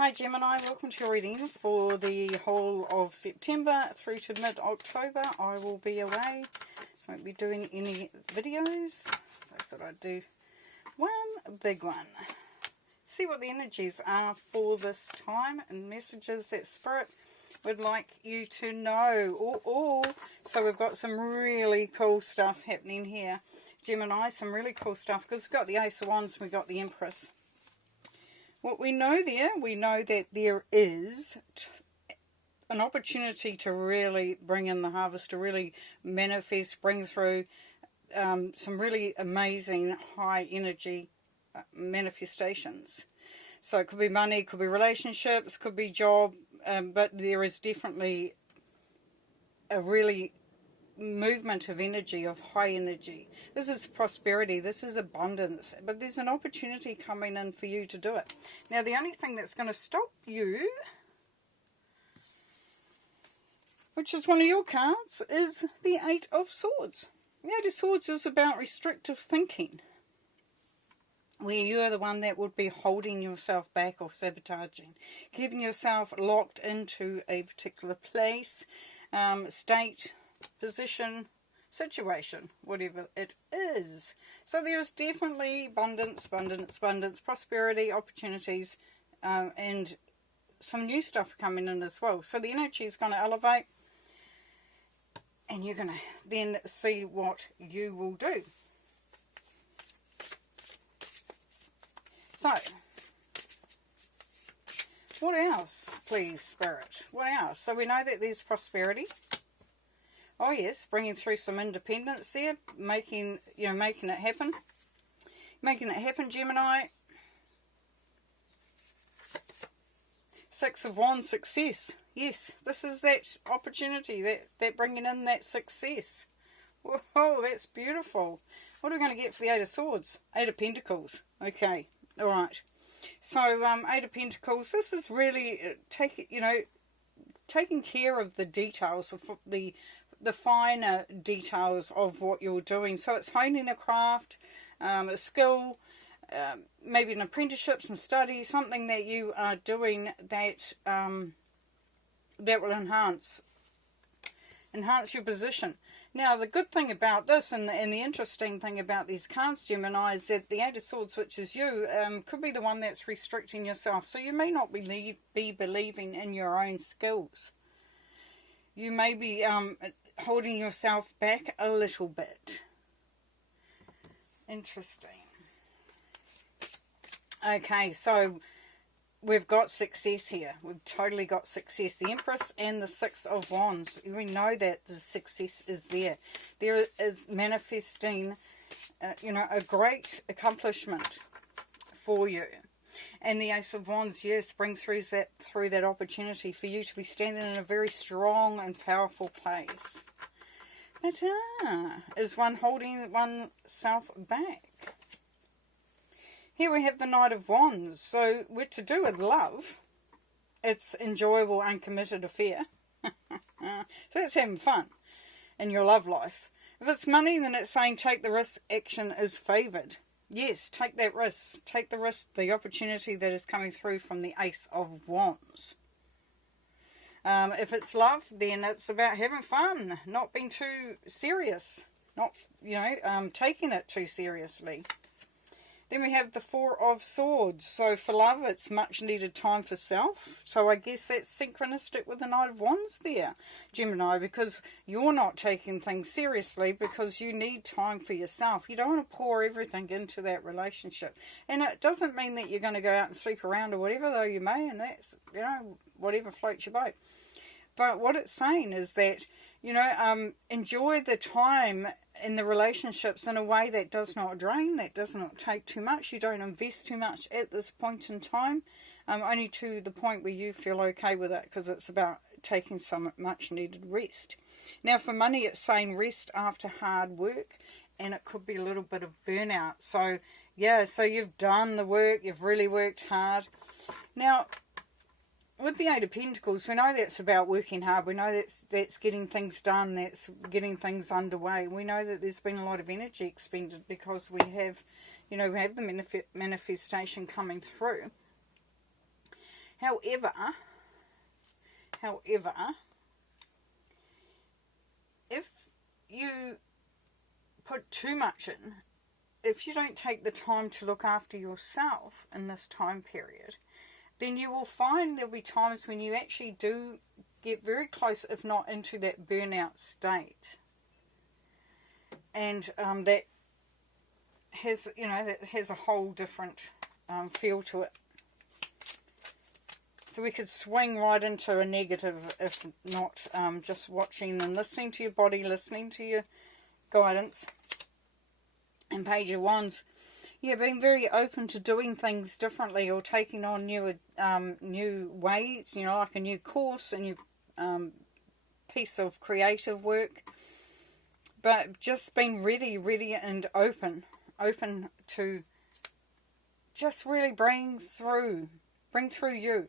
Hi Gemini, welcome to your reading for the whole of September through to mid-October. I will be away, so I won't be doing any videos. So I thought I'd do one big one. See what the energies are for this time and messages that Spirit would like you to know. So we've got some really cool stuff happening here, Gemini, some really cool stuff, because we've got the Ace of Wands and we've got the Empress. What we know there, we know that there is an opportunity to really bring in the harvest, to really manifest, bring through some really amazing high energy manifestations. So it could be money, could be relationships, could be job, but there is definitely a really movement of energy, of high energy. This is prosperity, this is abundance, but there's an opportunity coming in for you to do it. Now the only thing that's going to stop you, which is one of your cards, is the Eight of Swords. The Eight of Swords is about restrictive thinking, where you are the one that would be holding yourself back or sabotaging, keeping yourself locked into a particular place, state, position, situation, whatever it is. So there's definitely abundance, prosperity, opportunities, and some new stuff coming in as well. So the energy is going to elevate, and you're going to then see what you will do. So, what else, please, Spirit? What else? So we know that there's prosperity. Oh yes, bringing through some independence there, making it happen. Making it happen, Gemini. Six of Wands, success. Yes, this is that opportunity, that bringing in that success. Whoa, that's beautiful. What are we going to get for the Eight of Swords? Eight of Pentacles. Okay, all right. So, Eight of Pentacles, this is really taking care of the details, of the finer details of what you're doing. So it's honing a craft, a skill, maybe an apprenticeship, some study, something that you are doing that that will enhance your position. Now the good thing about this, and the interesting thing about these cards, Gemini, is that the Eight of Swords, which is you, could be the one that's restricting yourself. So you may not be believing in your own skills. You may be holding yourself back a little bit. Interesting. Okay, so we've got success here. We've totally got success. The Empress and the Six of Wands. We know that the success is there. There is manifesting, a great accomplishment for you. And the Ace of Wands, yes, brings through that opportunity for you to be standing in a very strong and powerful place. But is one holding oneself back? Here we have the Knight of Wands. So we're to do with love. It's enjoyable, uncommitted affair. So it's having fun in your love life. If it's money, then it's saying take the risk, action is favoured. Yes, take that risk. Take the risk, the opportunity that is coming through from the Ace of Wands. If it's love, then it's about having fun, not being too serious, not, taking it too seriously. Then we have the Four of Swords. So for love, it's much needed time for self. So I guess that's synchronistic with the Knight of Wands there, Gemini, because you're not taking things seriously because you need time for yourself. You don't want to pour everything into that relationship. And it doesn't mean that you're going to go out and sleep around or whatever, though you may, and that's, whatever floats your boat. But what it's saying is that, enjoy the time in the relationships in a way that does not drain, that does not take too much. You don't invest too much at this point in time, only to the point where you feel okay with it, because it's about taking some much needed rest. Now for money, it's saying rest after hard work, and it could be a little bit of burnout. So yeah, so you've done the work, you've really worked hard. Now with the Eight of Pentacles, we know that's about working hard. We know that's getting things done, that's getting things underway. We know that there's been a lot of energy expended because we have, we have the manifestation coming through. However, if you put too much in, if you don't take the time to look after yourself in this time period, then you will find there'll be times when you actually do get very close, if not into that burnout state. And that has, that has a whole different feel to it. So we could swing right into a negative if not just watching and listening to your body, listening to your guidance. And Page of Wands, yeah, being very open to doing things differently or taking on new ways, like a new course, a new piece of creative work. But just being ready and open to just really bring through you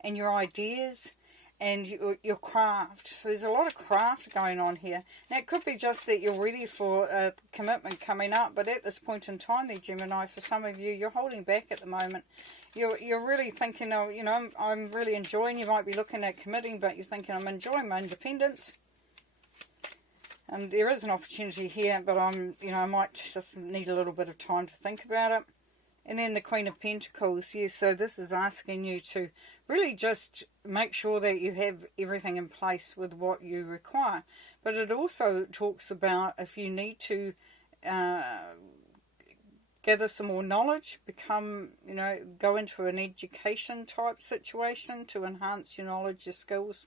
and your ideas and your craft. So there's a lot of craft going on here. Now it could be just that you're ready for a commitment coming up, but at this point in time, the Gemini, for some of you, you're holding back at the moment. You're really thinking, oh, I'm really enjoying. You might be looking at committing, but you're thinking, I'm enjoying my independence. And there is an opportunity here, but I might just need a little bit of time to think about it. And then the Queen of Pentacles, yes, so this is asking you to really just make sure that you have everything in place with what you require. But it also talks about if you need to gather some more knowledge, go into an education type situation to enhance your knowledge, your skills,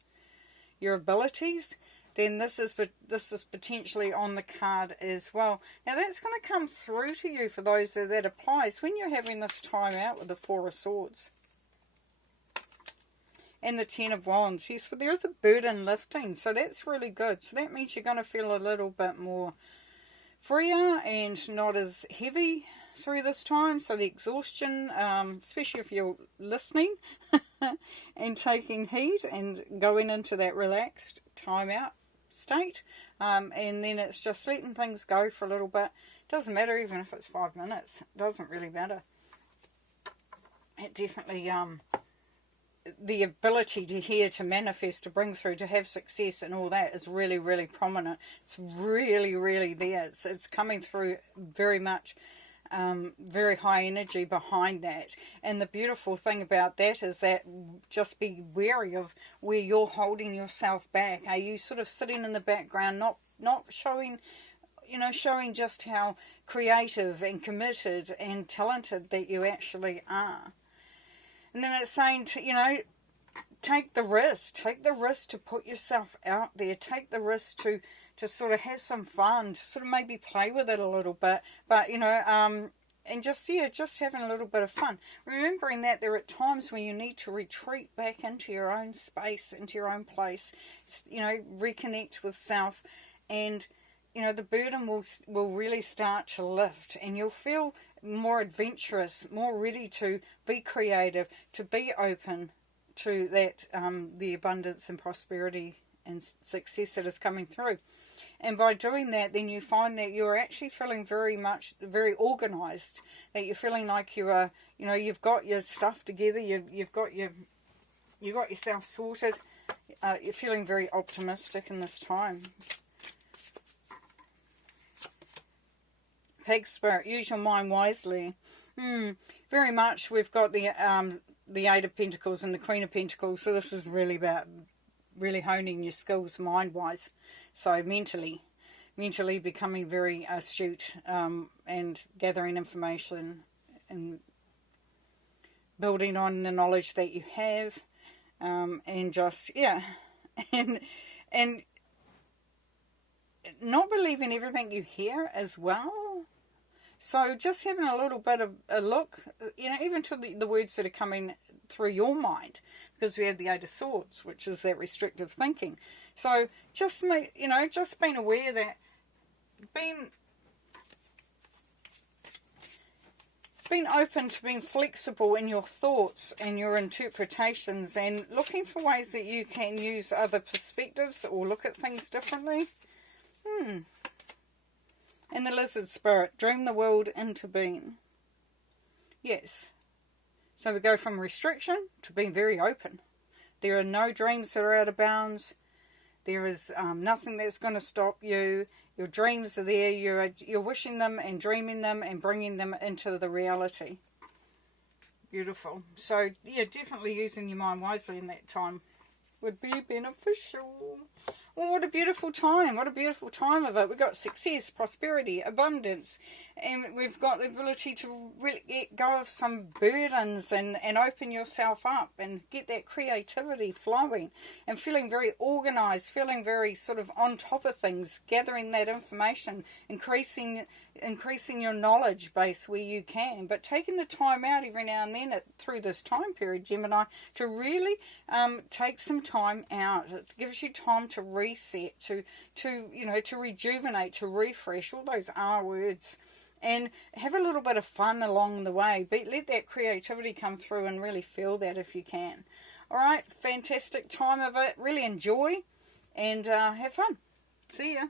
your abilities, then this is potentially on the card as well. Now that's going to come through to you for those that applies when you're having this time out with the Four of Swords and the Ten of Wands. Yes, but there is a burden lifting, so that's really good. So that means you're going to feel a little bit more freer and not as heavy through this time. So the exhaustion, especially if you're listening and taking heed and going into that relaxed time out state, and then it's just letting things go for a little bit. Doesn't matter even if it's 5 minutes. It doesn't really matter. It definitely the ability to hear, to manifest, to bring through, to have success and all that is really, really prominent. It's really, really there. It's coming through very much. Very high energy behind that. And the beautiful thing about that is that just be wary of where you're holding yourself back. Are you sort of sitting in the background, not showing, showing just how creative and committed and talented that you actually are? And then it's saying to, take the risk to put yourself out there, take the risk to sort of have some fun, to sort of maybe play with it a little bit, but and just having a little bit of fun. Remembering that there are times when you need to retreat back into your own space, into your own place, reconnect with self, and the burden will really start to lift, and you'll feel more adventurous, more ready to be creative, to be open to that the abundance and prosperity and success that is coming through. And by doing that, then you find that you're actually feeling very organised. That you're feeling like you are, you've got your stuff together. You've got yourself sorted. You're feeling very optimistic in this time. Pig Spirit, use your mind wisely. Very much. We've got the Eight of Pentacles and the Queen of Pentacles. So this is really about really honing your skills mind-wise. So mentally becoming very astute and gathering information and building on the knowledge that you have, and just, and not believing everything you hear as well. So just having a little bit of a look, even to the words that are coming through your mind, because we have the Eight of Swords, which is that restrictive thinking. So just being aware that being open to being flexible in your thoughts and your interpretations, and looking for ways that you can use other perspectives or look at things differently. And the Lizard Spirit, dream the world into being. Yes. So we go from restriction to being very open. There are no dreams that are out of bounds. There is nothing that's going to stop you. Your dreams are there. You're wishing them and dreaming them and bringing them into the reality. Beautiful. So, yeah, definitely using your mind wisely in that time would be beneficial. Well, what a beautiful time. What a beautiful time of it. We've got success, prosperity, abundance, and we've got the ability to really get go of some burdens and open yourself up and get that creativity flowing and feeling very organized, feeling very sort of on top of things, gathering that information, increasing your knowledge base where you can, but taking the time out every now and then through this time period, Gemini, to really take some time out. It gives you time to reset, to rejuvenate, to refresh, all those R words, and have a little bit of fun along the way. Let that creativity come through and really feel that if you can. All right, fantastic time of it. Really enjoy and have fun. See ya.